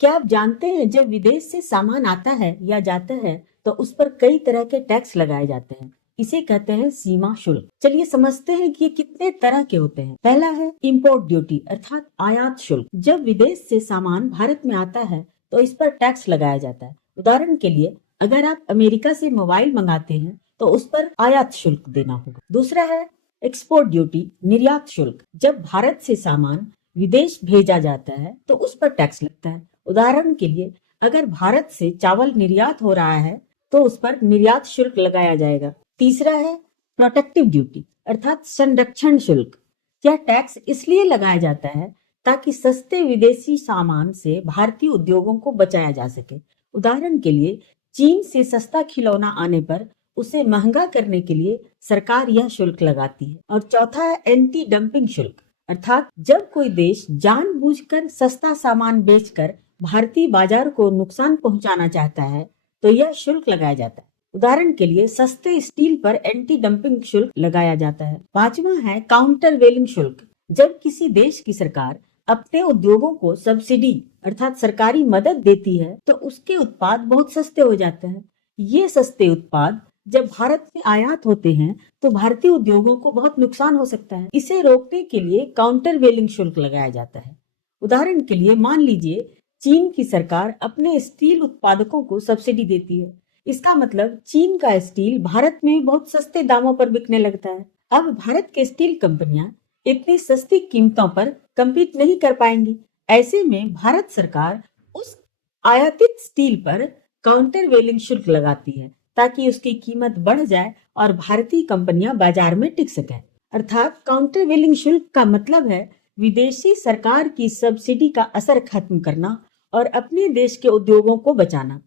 क्या आप जानते हैं जब विदेश से सामान आता है या जाता है तो उस पर कई तरह के टैक्स लगाए जाते हैं। इसे कहते हैं सीमा शुल्क। चलिए समझते हैं कि ये कितने तरह के होते हैं। पहला है इंपोर्ट ड्यूटी अर्थात आयात शुल्क। जब विदेश से सामान भारत में आता है तो इस पर टैक्स लगाया जाता है। उदाहरण के लिए अगर आप अमेरिका से मोबाइल मंगाते हैं तो उस पर आयात शुल्क देना होगा। दूसरा है एक्सपोर्ट ड्यूटी निर्यात शुल्क। जब भारत से सामान विदेश भेजा जाता है तो उस पर टैक्स लगता है। उदाहरण के लिए अगर भारत से चावल निर्यात हो रहा है तो उस पर निर्यात शुल्क लगाया जाएगा। तीसरा है प्रोटेक्टिव ड्यूटी अर्थात संरक्षण शुल्क। यह टैक्स इसलिए लगाया जाता है ताकि सस्ते विदेशी सामान से भारतीय उद्योगों को बचाया जा सके। उदाहरण के लिए चीन से सस्ता खिलौना आने पर उसे महंगा करने के लिए सरकार यह शुल्क लगाती है। और चौथा है एंटी डंपिंग शुल्क अर्थात जब कोई देश जानबूझकर सस्ता सामान बेचकर भारतीय बाजार को नुकसान पहुंचाना चाहता है तो यह शुल्क लगाया जाता है। उदाहरण के लिए सस्ते स्टील पर एंटी डंपिंग शुल्क लगाया जाता है। पांचवा है काउंटर वेलिंग शुल्क। जब किसी देश की सरकार अपने उद्योगों को सब्सिडी अर्थात सरकारी मदद देती है तो उसके उत्पाद बहुत सस्ते हो जाते हैं। ये सस्ते उत्पाद जब भारत में आयात होते हैं तो भारतीय उद्योगों को बहुत नुकसान हो सकता है। इसे रोकने के लिए काउंटर वेलिंग शुल्क लगाया जाता है। उदाहरण के लिए मान लीजिए चीन की सरकार अपने स्टील उत्पादकों को सब्सिडी देती है। इसका मतलब चीन का स्टील भारत में बहुत सस्ते दामों पर बिकने लगता है। अब भारत के स्टील कंपनियां इतनी सस्ती कीमतों पर कम्पीट नहीं कर पाएंगी। ऐसे में भारत सरकार उस आयातित स्टील पर काउंटर वेलिंग शुल्क लगाती है ताकि उसकी कीमत बढ़ जाए और भारतीय कंपनियां बाजार में टिक सकें। अर्थात काउंटर वेलिंग शुल्क का मतलब है विदेशी सरकार की सब्सिडी का असर खत्म करना और अपने देश के उद्योगों को बचाना।